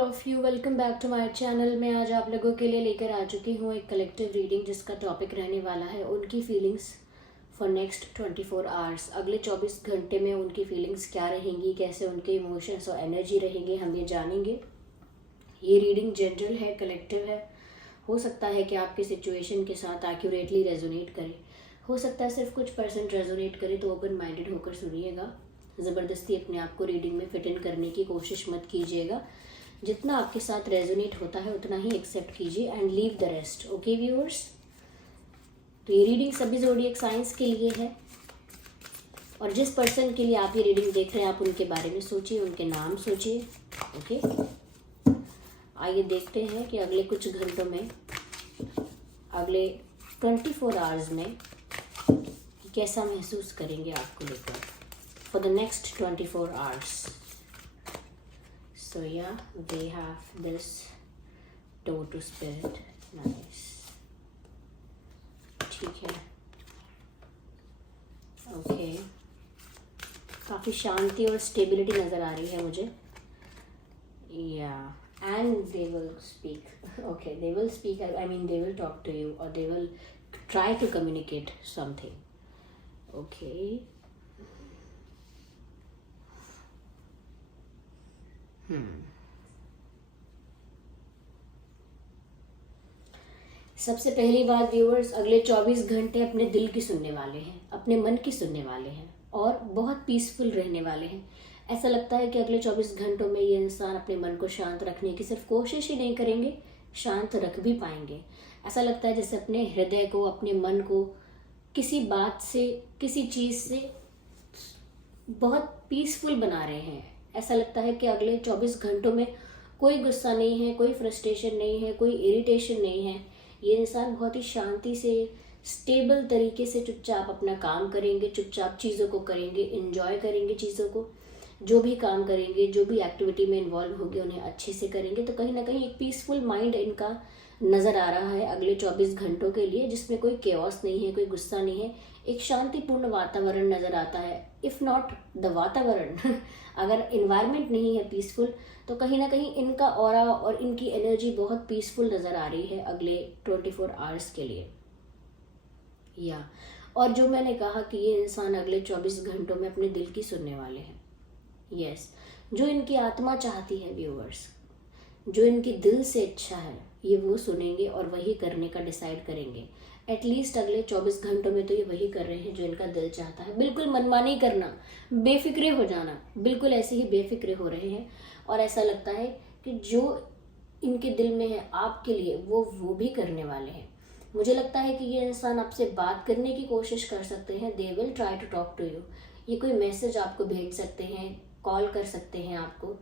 All of you, welcome back to my channel. मैं आज आप लोगों के लिए लेकर आ चुकी हूँ एक कलेक्टिव रीडिंग जिसका टॉपिक रहने वाला है उनकी फीलिंग्स फॉर नेक्स्ट 24 आवर्स। अगले 24 घंटे में उनकी फीलिंग्स क्या रहेंगी, कैसे उनके इमोशंस और एनर्जी रहेंगे, हम ये जानेंगे। ये रीडिंग जनरल है, कलेक्टिव है। हो सकता है कि आपकी सिचुएशन के साथ एक्यूरेटली रेजोनेट करे, हो सकता है सिर्फ कुछ परसेंट रेजोनेट करे, तो ओपन माइंडेड होकर सुनिएगा। ज़बरदस्ती अपने आप को रीडिंग में फिट इन करने की कोशिश मत कीजिएगा। जितना आपके साथ रेजोनेट होता है उतना ही एक्सेप्ट कीजिए and leave the rest. Okay viewers, तो ये रीडिंग सभी ज़ोडिएक साइंस के लिए है और जिस पर्सन के लिए आप ये रीडिंग देख रहे हैं आप उनके बारे में सोचिए, उनके नाम सोचिए। ओके, आइए देखते हैं कि अगले कुछ घंटों में, अगले 24 आवर्स में कैसा महसूस करेंगे आपको लेकर for the next 24 hours. So yeah, they have this door to spirit. Nice. ठीक है, ओके। काफ़ी शांति और स्टेबिलिटी नज़र आ रही है मुझे। And they will speak. Okay, they will speak, I mean they will talk to you और they will try to communicate something. Okay, सबसे पहली बात व्यूअर्स, अगले 24 घंटे अपने दिल की सुनने वाले हैं, अपने मन की सुनने वाले हैं और बहुत पीसफुल रहने वाले हैं। ऐसा लगता है कि अगले 24 घंटों में ये इंसान अपने मन को शांत रखने की सिर्फ कोशिश ही नहीं करेंगे, शांत रख भी पाएंगे। ऐसा लगता है जैसे अपने हृदय को, अपने मन को किसी बात से, किसी चीज़ से बहुत पीसफुल बना रहे हैं। ऐसा लगता है कि अगले 24 घंटों में कोई गुस्सा नहीं है, कोई फ्रस्ट्रेशन नहीं है, कोई इरिटेशन नहीं है। ये इंसान बहुत ही शांति से, स्टेबल तरीके से चुपचाप अपना काम करेंगे, चुपचाप चीज़ों को करेंगे, एंजॉय करेंगे चीज़ों को। जो भी काम करेंगे, जो भी एक्टिविटी में इन्वॉल्व होंगे उन्हें अच्छे से करेंगे। तो कहीं ना कहीं एक पीसफुल माइंड इनका नज़र आ रहा है अगले 24 घंटों के लिए, जिसमें कोई केओस नहीं है, कोई गुस्सा नहीं है। एक शांतिपूर्ण वातावरण नज़र आता है। इफ़ नॉट द वातावरण अगर इन्वायरमेंट नहीं है पीसफुल, तो कहीं ना कहीं इनका ऑरा और इनकी एनर्जी बहुत पीसफुल नज़र आ रही है अगले 24 आवर्स के लिए। और जो मैंने कहा कि ये इंसान अगले 24 घंटों में अपने दिल की सुनने वाले हैं। जो इनकी आत्मा चाहती है व्यूअर्स, जो इनकी दिल से इच्छा है, ये वो सुनेंगे और वही करने का डिसाइड करेंगे। एटलीस्ट अगले 24 घंटों में तो ये वही कर रहे हैं जो इनका दिल चाहता है। बिल्कुल मनमानी करना, बेफिक्रे हो जाना, बिल्कुल ऐसे ही बेफिक्रे हो रहे हैं। और ऐसा लगता है कि जो इनके दिल में है आपके लिए वो भी करने वाले हैं। मुझे लगता है कि ये इंसान आपसे बात करने की कोशिश कर सकते हैं। They will try to talk to you. ये कोई मैसेज आपको भेज सकते हैं, कॉल कर सकते हैं आपको।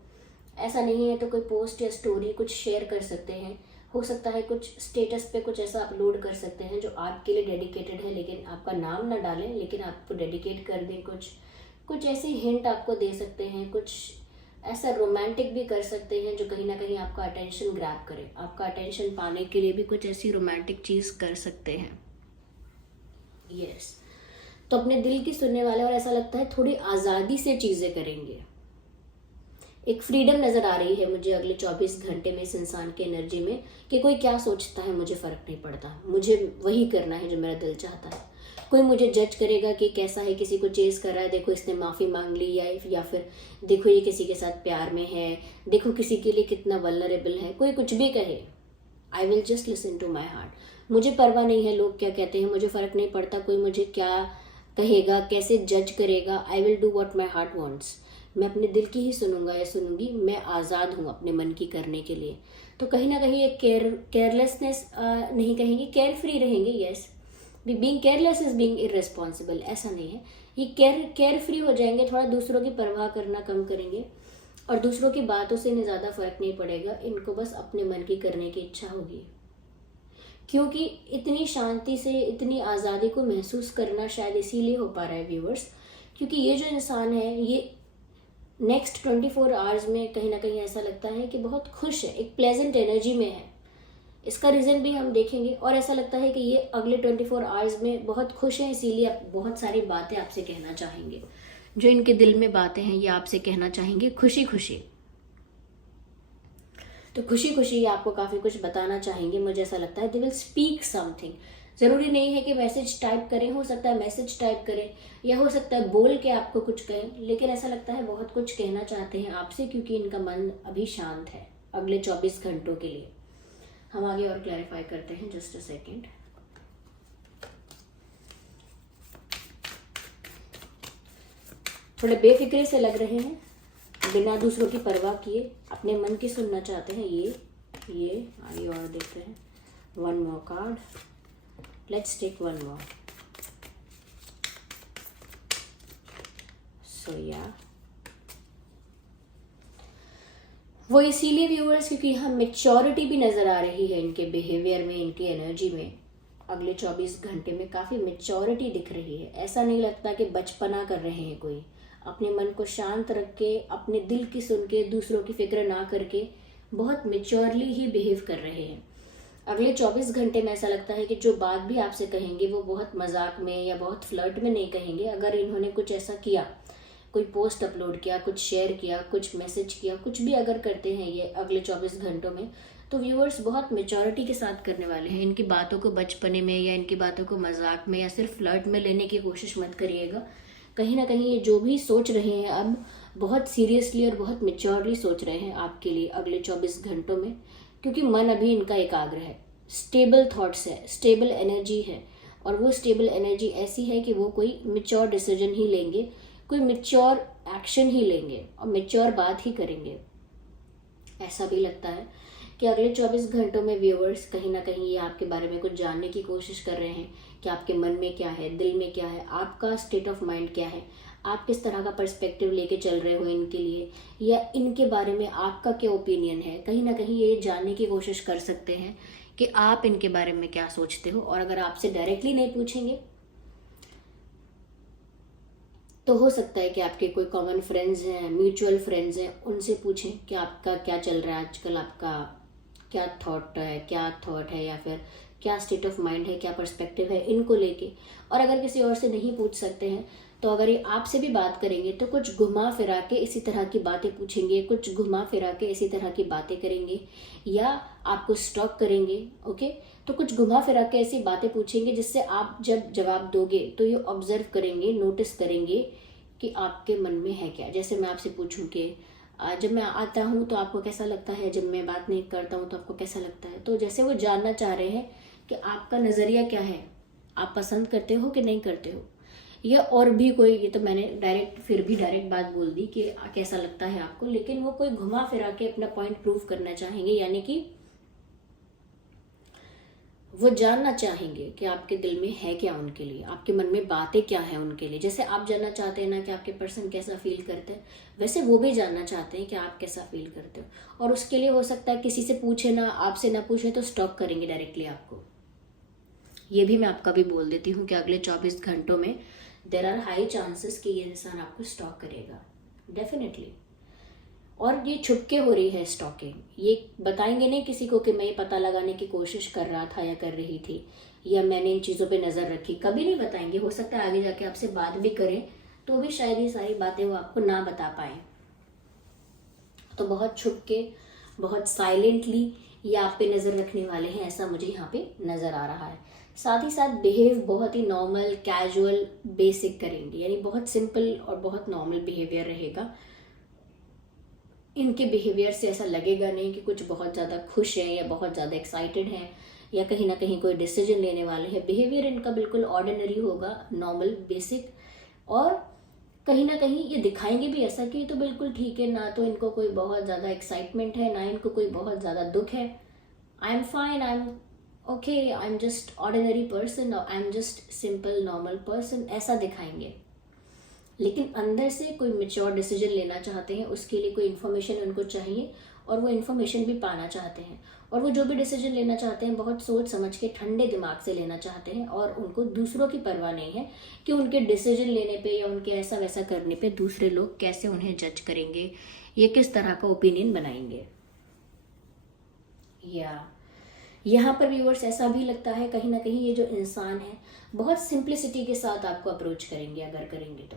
ऐसा नहीं है तो कोई पोस्ट या स्टोरी कुछ शेयर कर सकते हैं। हो सकता है कुछ स्टेटस पे कुछ ऐसा अपलोड कर सकते हैं जो आपके लिए डेडिकेटेड है, लेकिन आपका नाम ना डालें, लेकिन आपको डेडिकेट कर दें। कुछ ऐसी हिंट आपको दे सकते हैं, कुछ ऐसा रोमांटिक भी कर सकते हैं जो कहीं ना कहीं आपका अटेंशन ग्रैब करे। आपका अटेंशन पाने के लिए भी कुछ ऐसी रोमांटिक चीज़ कर सकते हैं। तो अपने दिल की सुनने वाले, और ऐसा लगता है थोड़ी आज़ादी से चीज़ें करेंगे। एक फ्रीडम नज़र आ रही है मुझे अगले 24 घंटे में इस इंसान की एनर्जी में कि कोई क्या सोचता है मुझे फ़र्क नहीं पड़ता, मुझे वही करना है जो मेरा दिल चाहता है। कोई मुझे जज करेगा कि कैसा है, किसी को चेज़ कर रहा है, देखो इसने माफ़ी मांग ली, या फिर देखो ये किसी के साथ प्यार में है, देखो किसी के लिए कितना वल्नरेबल है। कोई कुछ भी कहे, I will just listen to my heart. मुझे परवाह नहीं है लोग क्या कहते हैं, मुझे फ़र्क नहीं पड़ता कोई मुझे क्या कहेगा, कैसे जज करेगा। I will do what my heart wants. मैं अपने दिल की ही सुनूंगा या सुनूंगी। मैं आज़ाद हूँ अपने मन की करने के लिए। तो कहीं ना कहीं एक केयरलेसनेस नहीं कहेंगे, केयर फ्री रहेंगे। Being careless is being irresponsible, ऐसा नहीं है। ये केयर फ्री हो जाएंगे, थोड़ा दूसरों की परवाह करना कम करेंगे और दूसरों की बातों से इन्हें ज़्यादा फर्क नहीं पड़ेगा। इनको बस अपने मन की करने की इच्छा होगी, क्योंकि इतनी शांति से, इतनी आज़ादी को महसूस करना शायद इसीलिए हो पा रहा है व्यूअर्स, क्योंकि ये जो इंसान है ये नेक्स्ट 24 आवर्स में कहीं ना कहीं ऐसा लगता है कि बहुत खुश है, एक प्लेजेंट एनर्जी में है। इसका रीज़न भी हम देखेंगे। और ऐसा लगता है कि ये अगले 24 आवर्स में बहुत खुश हैं, इसीलिए बहुत सारी बातें आपसे कहना चाहेंगे। जो इनके दिल में बातें हैं ये आपसे कहना चाहेंगे खुशी खुशी। तो खुशी खुशी आपको काफ़ी कुछ बताना चाहेंगे, मुझे ऐसा लगता है। दे विल स्पीक समथिंग। ज़रूरी नहीं है कि मैसेज टाइप करें, हो सकता है मैसेज टाइप करें या हो सकता है बोल के आपको कुछ कहें, लेकिन ऐसा लगता है बहुत कुछ कहना चाहते हैं आपसे, क्योंकि इनका मन अभी शांत है अगले 24 घंटों के लिए। हम आगे और क्लैरिफाई करते हैं, जस्ट अ सेकेंड। थोड़े बेफिक्रे से लग रहे हैं, बिना दूसरों की परवाह किए अपने मन की सुनना चाहते हैं। ये आइए और देखते हैं। One more card, let's take one more. So या वो इसीलिए व्यूअर्स, क्योंकि यहाँ मेच्योरिटी भी नज़र आ रही है इनके बिहेवियर में, इनकी एनर्जी में। अगले 24 घंटे में काफ़ी मेच्योरिटी दिख रही है। ऐसा नहीं लगता कि बचपना कर रहे हैं कोई। अपने मन को शांत रख के, अपने दिल की सुन के, दूसरों की फिक्र ना करके बहुत मेच्योरली ही बिहेव कर रहे हैं। अगले 24 घंटे में ऐसा लगता है कि जो बात भी आपसे कहेंगे वो बहुत मजाक में या बहुत फ्लर्ट में नहीं कहेंगे। अगर इन्होंने कुछ ऐसा किया, कोई पोस्ट अपलोड किया, कुछ शेयर किया, कुछ मैसेज किया, कुछ भी अगर करते हैं ये अगले 24 घंटों में, तो व्यूअर्स बहुत मेच्योरिटी के साथ करने वाले हैं। इनकी बातों को बचपने में या इनकी बातों को मजाक में या सिर्फ फ्लर्ट में लेने की कोशिश मत करिएगा। कहीं ना कहीं ये जो भी सोच रहे हैं अब बहुत सीरियसली और बहुत मेच्योरली सोच रहे हैं आपके लिए अगले 24 घंटों में, क्योंकि मन अभी इनका एकाग्र है, स्टेबल थॉट्स है, स्टेबल एनर्जी है। और वो स्टेबल एनर्जी ऐसी है कि वो कोई मेच्योर डिसीजन ही लेंगे, कोई मेच्योर एक्शन ही लेंगे और मेच्योर बात ही करेंगे। ऐसा भी लगता है कि अगले 24 घंटों में व्यूअर्स कहीं ना कहीं ये आपके बारे में कुछ जानने की कोशिश कर रहे हैं कि आपके मन में क्या है, दिल में क्या है, आपका स्टेट ऑफ माइंड क्या है, आप किस तरह का पर्सपेक्टिव लेके चल रहे हो इनके लिए, या इनके बारे में आपका क्या ओपिनियन है। कहीं ना कहीं ये जानने की कोशिश कर सकते हैं कि आप इनके बारे में क्या सोचते हो। और अगर आपसे डायरेक्टली नहीं पूछेंगे तो हो सकता है कि आपके कोई कॉमन फ्रेंड्स हैं, म्यूचुअल फ्रेंड्स हैं, उनसे पूछें कि आपका क्या चल रहा है आजकल, आपका क्या थॉट है या फिर क्या स्टेट ऑफ माइंड है, क्या पर्सपेक्टिव है इनको लेके। और अगर किसी और से नहीं पूछ सकते हैं तो अगर ये आपसे भी बात करेंगे तो कुछ घुमा फिरा के इसी तरह की बातें पूछेंगे, कुछ घुमा फिरा के इसी तरह की बातें करेंगे या आपको स्टॉक करेंगे। ओके, तो कुछ घुमा फिरा के ऐसी बातें पूछेंगे जिससे आप जब जवाब दोगे तो ये ऑब्जर्व करेंगे, नोटिस करेंगे कि आपके मन में है क्या। जैसे मैं आपसे पूछूं कि जब मैं आता हूँ तो आपको कैसा लगता है, जब मैं बात नहीं करता हूँ तो आपको कैसा लगता है। तो जैसे वो जानना चाह रहे हैं कि आपका नज़रिया क्या है, आप पसंद करते हो कि नहीं करते हो, या और भी कोई। ये तो मैंने डायरेक्ट बात बोल दी कि कैसा लगता है आपको, लेकिन वो कोई घुमा फिरा के अपना पॉइंट प्रूव करना चाहेंगे, यानी कि वो जानना चाहेंगे कि आपके दिल में है क्या उनके लिए, आपके मन में बातें क्या है उनके लिए। जैसे आप जानना चाहते हैं ना कि आपके पर्सन कैसा फील करते हैं, वैसे वो भी जानना चाहते हैं कि आप कैसा फील करते हो। और उसके लिए हो सकता है किसी से पूछे ना, आपसे ना पूछे तो स्टॉक करेंगे डायरेक्टली आपको। ये भी मैं आपका भी बोल देती हूँ कि अगले 24 घंटों में देर आर हाई चांसेस कि ये इंसान आपको स्टॉक करेगा, डेफिनेटली। और ये छुपके हो रही है स्टॉकिंग, ये बताएंगे नहीं किसी को कि मैं ये पता लगाने की कोशिश कर रहा था या कर रही थी या मैंने इन चीज़ों पे नज़र रखी, कभी नहीं बताएंगे। हो सकता है आगे जाके आपसे बात भी करें तो भी शायद ये सारी बातें वो आपको ना बता पाए। तो बहुत छुपके, बहुत साइलेंटली ये आप पे नज़र रखने वाले हैं, ऐसा मुझे यहाँ पे नज़र आ रहा है। साथ ही साथ बिहेव बहुत ही नॉर्मल, कैजुअल, बेसिक करेंगे, यानी बहुत सिंपल और बहुत नॉर्मल बिहेवियर रहेगा। इनके बिहेवियर से ऐसा लगेगा नहीं कि कुछ बहुत ज़्यादा खुश है या बहुत ज़्यादा एक्साइटेड है या कहीं ना कहीं कोई डिसीजन लेने वाले हैं। बिहेवियर इनका बिल्कुल ऑर्डिनरी होगा, नॉर्मल, बेसिक। और कहीं ना कहीं ये दिखाएंगे भी ऐसा कि तो बिल्कुल ठीक है, ना तो इनको कोई बहुत ज़्यादा एक्साइटमेंट है, ना इनको कोई बहुत ज़्यादा दुख है। I am fine, I am okay, I am just ordinary person, I am just simple normal person, ऐसा दिखाएंगे। लेकिन अंदर से कोई मेच्योर डिसीजन लेना चाहते हैं, उसके लिए कोई इन्फॉर्मेशन उनको चाहिए और वो इन्फॉर्मेशन भी पाना चाहते हैं। और वो जो भी डिसीजन लेना चाहते हैं बहुत सोच समझ के ठंडे दिमाग से लेना चाहते हैं। और उनको दूसरों की परवाह नहीं है कि उनके डिसीजन लेने पे या उनके ऐसा वैसा करने पे दूसरे लोग कैसे उन्हें जज करेंगे, ये किस तरह का ओपिनियन बनाएंगे। या यहाँ पर व्यूअर्स ऐसा भी लगता है कहीं ना कहीं ये जो इंसान है बहुत सिंप्लिसिटी के साथ आपको अप्रोच करेंगे अगर करेंगे तो।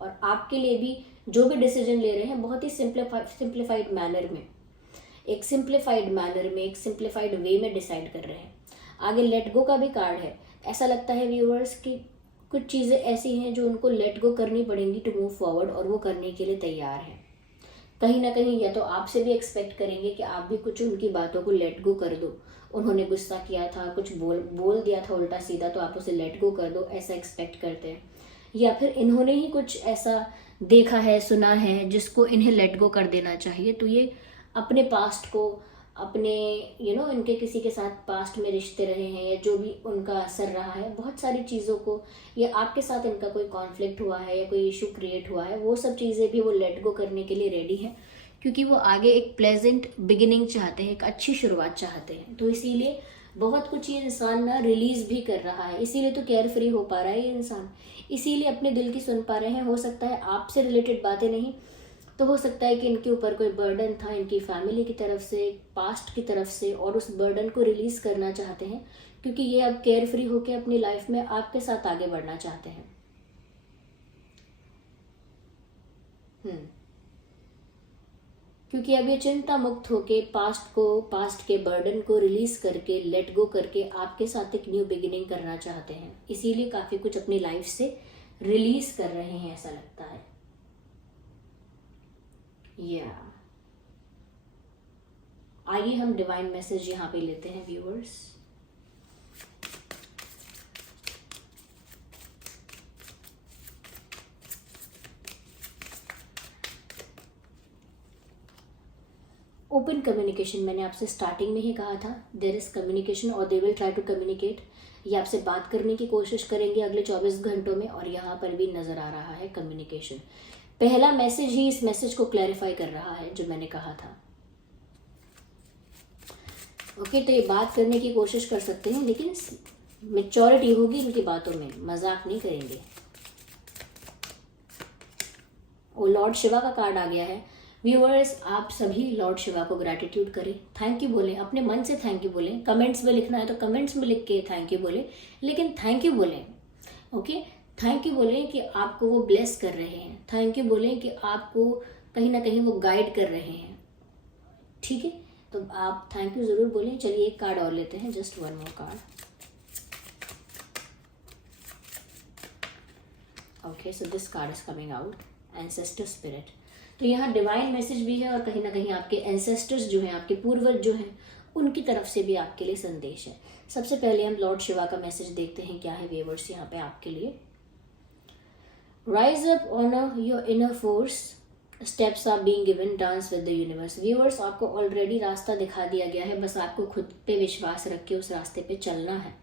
और आपके लिए भी जो भी डिसीजन ले रहे हैं बहुत ही सिंप्लीफाइड मैनर में, एक सिंप्लीफाइड मैनर में, एक सिंप्लीफाइड वे में डिसाइड कर रहे हैं। आगे लेट गो का भी कार्ड है। ऐसा लगता है व्यूअर्स कि कुछ चीज़ें ऐसी हैं जो उनको लेट गो करनी पड़ेंगी टू मूव फॉरवर्ड, और वो करने के लिए तैयार हैं। कहीं ना कहीं या तो आपसे भी एक्सपेक्ट करेंगे कि आप भी कुछ उनकी बातों को लेट गो कर दो। उन्होंने गुस्सा किया था, कुछ बोल दिया था उल्टा सीधा, तो आप उसे लेट गो कर दो, ऐसा एक्सपेक्ट करते हैं। या फिर इन्होंने ही कुछ ऐसा देखा है, सुना है, जिसको इन्हें लेट गो कर देना चाहिए। तो ये अपने पास्ट को, अपने इनके किसी के साथ पास्ट में रिश्ते रहे हैं या जो भी उनका असर रहा है, बहुत सारी चीज़ों को, या आपके साथ इनका कोई कॉन्फ्लिक्ट हुआ है या कोई इशू क्रिएट हुआ है, वो सब चीज़ें भी वो लेट गो करने के लिए रेडी है, क्योंकि वो आगे एक प्लेजेंट बिगिनिंग चाहते हैं, एक अच्छी शुरुआत चाहते हैं। तो इसीलिए बहुत कुछ ये इंसान ना रिलीज भी कर रहा है, इसीलिए तो केयर फ्री हो पा रहा है ये इंसान, इसीलिए अपने दिल की सुन पा रहे हैं। हो सकता है आपसे रिलेटेड बातें नहीं, तो हो सकता है कि इनके ऊपर कोई बर्डन था इनकी फैमिली की तरफ से, पास्ट की तरफ से, और उस बर्डन को रिलीज करना चाहते हैं, क्योंकि ये अब केयर फ्री होकर अपनी लाइफ में आपके साथ आगे बढ़ना चाहते हैं। क्योंकि अब ये चिंता मुक्त होके पास्ट के बर्डन को रिलीज करके, लेट गो करके आपके साथ एक न्यू बिगिनिंग करना चाहते हैं, इसीलिए काफी कुछ अपनी लाइफ से रिलीज कर रहे हैं, ऐसा लगता है। आइए हम डिवाइन मैसेज यहाँ पे लेते हैं व्यूअर्स। ओपन कम्युनिकेशन, मैंने आपसे स्टार्टिंग में ही कहा था, देयर इज कम्युनिकेशन और they will try to communicate. ये आपसे बात करने की कोशिश करेंगे अगले 24 घंटों में, और यहाँ पर भी नजर आ रहा है कम्युनिकेशन। पहला मैसेज ही इस मैसेज को क्लैरिफाई कर रहा है जो मैंने कहा था। ओके, तो ये बात करने की कोशिश कर सकते हैं, लेकिन मैच्योरिटी होगी इनकी बातों में, मजाक नहीं करेंगे। और लॉर्ड शिवा का कार्ड आ गया है। व्यूअर्स, आप सभी लॉर्ड शिवा को ग्रैटिट्यूड करें, थैंक यू बोलें, अपने मन से थैंक यू बोलें। कमेंट्स में लिखना है तो कमेंट्स में लिख के थैंक यू बोलें, लेकिन थैंक यू बोलें। ओके, थैंक यू बोलें कि आपको वो ब्लेस कर रहे हैं, थैंक यू बोलें कि आपको कहीं ना कहीं वो गाइड कर रहे हैं। ठीक है, तो आप थैंक यू जरूर बोलें। चलिए एक कार्ड और लेते हैं, just one more card. Okay, so this card is coming out, ancestor spirit. तो यहाँ डिवाइन मैसेज भी है, और कहीं ना कहीं आपके एंसेस्टर्स जो हैं, आपके पूर्वज जो हैं, उनकी तरफ से भी आपके लिए संदेश है। सबसे पहले हम लॉर्ड शिवा का मैसेज देखते हैं क्या है व्यूअर्स यहाँ पे आपके लिए। Rise up, honour your inner force, steps are being given, dance with the universe. Viewers, आपको ऑलरेडी रास्ता दिखा दिया गया है, बस आपको खुद पे विश्वास रख के उस रास्ते पे चलना है।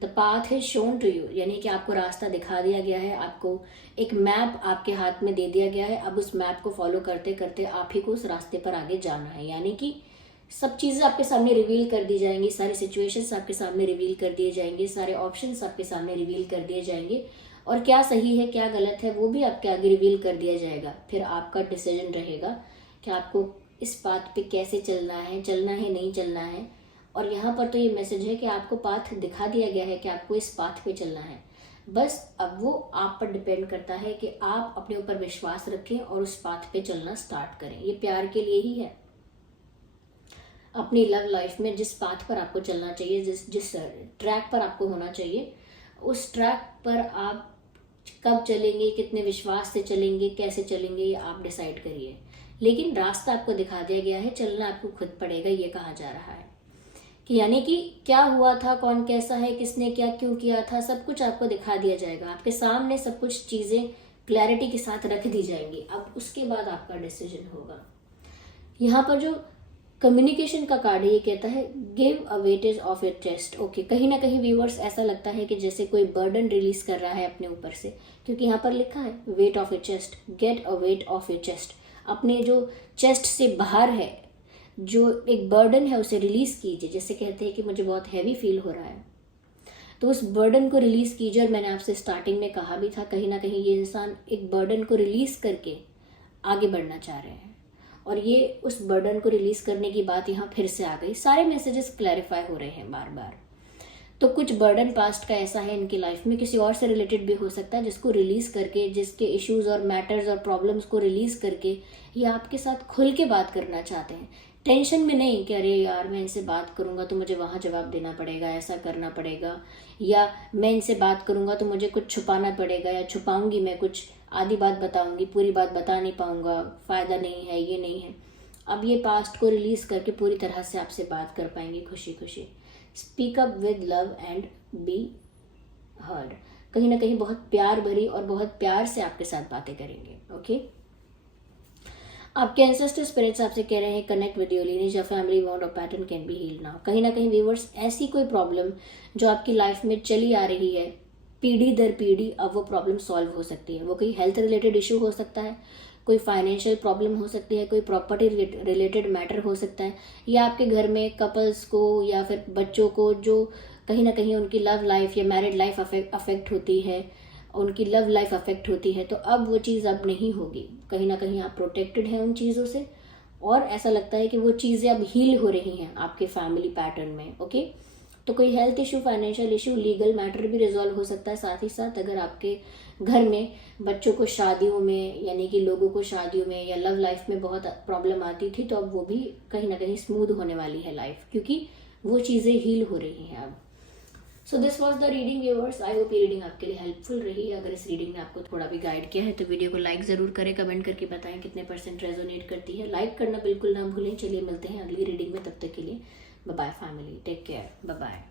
The path is shown to you, यानी कि आपको रास्ता दिखा दिया गया है, आपको एक मैप आपके हाथ में दे दिया गया है। अब उस मैप को फॉलो करते करते आप ही को उस रास्ते पर आगे जाना है, यानी कि सब चीज़ें आपके सामने रिवील कर दी जाएंगी, सारी सिचुएशंस आपके सामने रिवील कर दिए जाएंगे, सारे ऑप्शंस आपके सामने रिवील कर दिए जाएंगे, और क्या सही है क्या गलत है वो भी आपके आगे रिवील कर दिया जाएगा। फिर आपका डिसीजन रहेगा कि आपको इस पाथ पे कैसे चलना है नहीं चलना है। और यहाँ पर तो ये मैसेज है कि आपको पाथ दिखा दिया गया है कि आपको इस पाथ पे चलना है, बस अब वो आप पर डिपेंड करता है कि आप अपने ऊपर विश्वास रखें और उस पाथ पे चलना स्टार्ट करें। ये प्यार के लिए ही है। अपनी लव लाइफ में जिस पाथ पर आपको चलना चाहिए, जिस ट्रैक पर आपको होना चाहिए, उस ट्रैक पर आप कब चलेंगे, कितने विश्वास से चलेंगे, कैसे चलेंगे, ये आप डिसाइड करिए। लेकिन रास्ता आपको दिखा दिया गया है, चलना आपको खुद पड़ेगा। ये कहा जा रहा है कि यानी कि क्या हुआ था, कौन कैसा है, किसने क्या क्यों किया था, सब कुछ आपको दिखा दिया जाएगा। आपके सामने सब कुछ चीजें क्लैरिटी के साथ रख दी जाएंगी। अब उसके बाद आपका डिसीजन होगा। यहाँ पर जो कम्युनिकेशन का कार्ड है, ये कहता है give a weightage of your chest. Okay, कहीं ना कहीं व्यूअर्स ऐसा लगता है कि जैसे कोई बर्डन रिलीज कर रहा है अपने ऊपर से, क्योंकि यहाँ पर लिखा है weight of your chest, get a weight of your chest. अपने जो चेस्ट से बाहर है जो एक बर्डन है उसे रिलीज कीजिए। जैसे कहते हैं कि मुझे बहुत हैवी फील हो रहा है, तो उस बर्डन को रिलीज कीजिए। और मैंने आपसे स्टार्टिंग में कहा भी था, कहीं ना कहीं ये इंसान एक बर्डन को रिलीज करके आगे बढ़ना चाह रहे हैं, और ये उस बर्डन को रिलीज करने की बात यहाँ फिर से आ गई। सारे मैसेजेस क्लैरिफाई हो रहे हैं बार बार। तो कुछ बर्डन पास्ट का ऐसा है इनकी लाइफ में, किसी और से रिलेटेड भी हो सकता है, जिसको रिलीज करके, जिसके इश्यूज और मैटर्स और प्रॉब्लम्स को रिलीज करके ये आपके साथ खुल के बात करना चाहते हैं। टेंशन में नहीं कि अरे यार मैं इनसे बात करूंगा तो मुझे वहाँ जवाब देना पड़ेगा, ऐसा करना पड़ेगा, या मैं इनसे बात करूंगा तो मुझे कुछ छुपाना पड़ेगा, या छुपाऊंगी मैं कुछ, आधी बात बताऊंगी, पूरी बात बता नहीं पाऊंगा, फ़ायदा नहीं है, ये नहीं है। अब ये पास्ट को रिलीज़ करके पूरी तरह से आपसे बात कर पाएंगे खुशी खुशी। Speak up with love and be heard. कहीं ना कहीं बहुत प्यार भरी और बहुत प्यार से आपके साथ बातें करेंगे। ओके, आपके एंसेस्टर स्पिरिट्स आपसे कह रहे हैं connect with your lineage, your family bond और pattern can be healed now. कहीं ना कहीं व्यूअर्स, ऐसी कोई प्रॉब्लम जो आपकी लाइफ में चली आ रही है पीढ़ी दर पीढ़ी, अब वो प्रॉब्लम सॉल्व हो सकती है। वो कोई हेल्थ रिलेटेड इशू हो सकता है, कोई फाइनेंशियल प्रॉब्लम हो सकती है, कोई प्रॉपर्टी रिलेटेड मैटर हो सकता है, या आपके घर में कपल्स को या फिर बच्चों को जो कहीं ना कहीं उनकी लव लाइफ या मैरिड लाइफ अफेक्ट होती है, उनकी लव लाइफ अफेक्ट होती है, तो अब वो चीज़ अब नहीं होगी। कहीं ना कहीं आप प्रोटेक्टेड हैं उन चीज़ों से, और ऐसा लगता है कि वो चीज़ें अब हील हो रही हैं आपके फैमिली पैटर्न में। ओके, तो कोई health issue, financial issue, legal matter भी रिजॉल्व हो सकता है। साथ ही साथ अगर आपके घर में बच्चों को शादियों में, यानी कि लोगों को शादियों में या लव लाइफ में बहुत प्रॉब्लम आती थी, तो अब वो भी कहीं ना कहीं स्मूथ होने वाली है लाइफ, क्योंकि वो चीज़ें हील हो रही हैं अब। So this was the reading viewers. I hope ये रीडिंग आपके लिए हेल्पफुल रही। अगर इस रीडिंग ने आपको थोड़ा भी गाइड किया है तो वीडियो को लाइक ज़रूर करें, कमेंट करके बताएं कितने % रेजोनेट करती है। लाइक करना बिल्कुल ना भूलें। चलिए मिलते हैं अगली रीडिंग में, तब तक के लिए bye bye family, take care, bye bye.